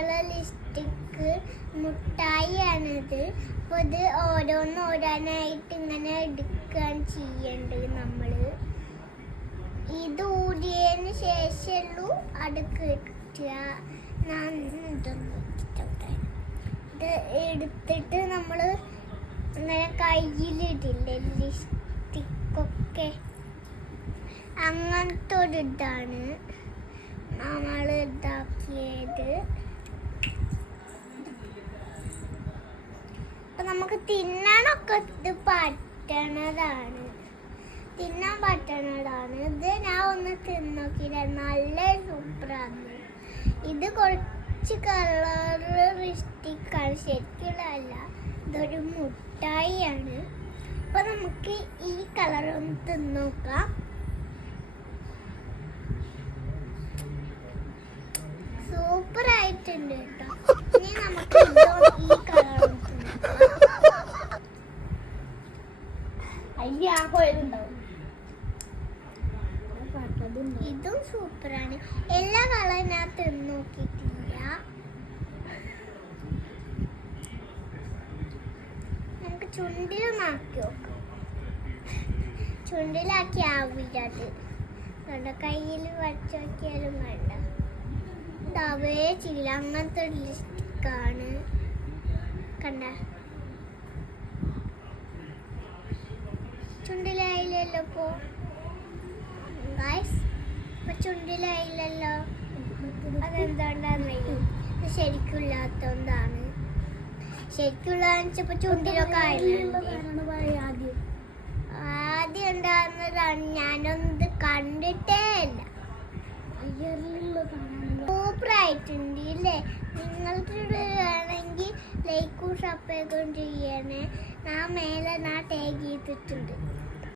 Colour lipstick മുട്ടായിയാണിത്. അപ്പോൾ ഇത് ഓരോന്നായിട്ട് ഇങ്ങനെ എടുക്കുകയാണ് ചെയ്യേണ്ടത് നമ്മൾ. ഇത് ഊടിയതിന് ശേഷമുള്ളൂ അടുക്ക് കിട്ടുക. ഇത് എടുത്തിട്ട് നമ്മൾ ഇങ്ങനെ കയ്യിലിടില്ലേ ലിപ്സ്റ്റിക്കൊക്കെ, അങ്ങനത്തെ ഒരു ഇതാണ് നമ്മൾ ഇതാക്കിയത്. അപ്പം നമുക്ക് തിന്നാനൊക്കെ ഇത് പറ്റണതാണ്, തിന്നാൻ പറ്റണതാണ്. ഇത് ഞാൻ ഒന്ന് തിന്നോക്കിയില്ല, നല്ല സൂപ്പറാണ്. ഇത് കുറച്ച് കളർ ലിപ്സ്റ്റിക്കാണ്, ശരിക്കുള്ളതല്ല, ഇതൊരു മുട്ടായിയാണ്. അപ്പോൾ നമുക്ക് ഈ കളർ ഒന്ന് തിന്നോക്കാം. സൂപ്പറായിട്ടുണ്ട് കേട്ടോ. ഇനി നമുക്ക് ഈ കളർ ഒന്ന് തിന്നോക്കാം. ഇതും സൂപ്പറാണ്. എല്ലാ കളറും ഞാൻ തിന്നോക്കിയിട്ടില്ല. നമുക്ക് ചുണ്ടിലൊന്നാക്കി നോക്കാം. ചുണ്ടിലാക്കി ആവില്ല അത്. കണ്ട കയ്യിൽ വച്ച് നോക്കിയാലും വേണ്ട, ഇതാവേ ചെയ്യില്ല. അങ്ങനത്തെ ഒരു ലിപ്സ്റ്റിക്കാണ്. കണ്ട ചുണ്ടിലായില്ലല്ലോ. ഇപ്പോൾ ചുണ്ടിലായില്ലല്ലോ, അതെന്താണെന്നറിയോ? ഇത് ശരിക്കില്ലാത്തതാണ്. ശരിക്കുള്ളതെന്ന് വെച്ചപ്പോൾ ചുണ്ടിലൊക്കെ ആദ്യം എന്താണെന്നതാണ്, ഞാനൊന്നും കണ്ടിട്ടേ ഇല്ല. സൂപ്പറായിട്ടുണ്ട് ഇല്ലേ? നിങ്ങൾക്ക് വേണമെങ്കിൽ ലൈക്കും സബ്സ്ക്രൈബും ചെയ്യണേ. ഞാൻ മേലെ ടാഗ് ചെയ്തിട്ടുണ്ട്.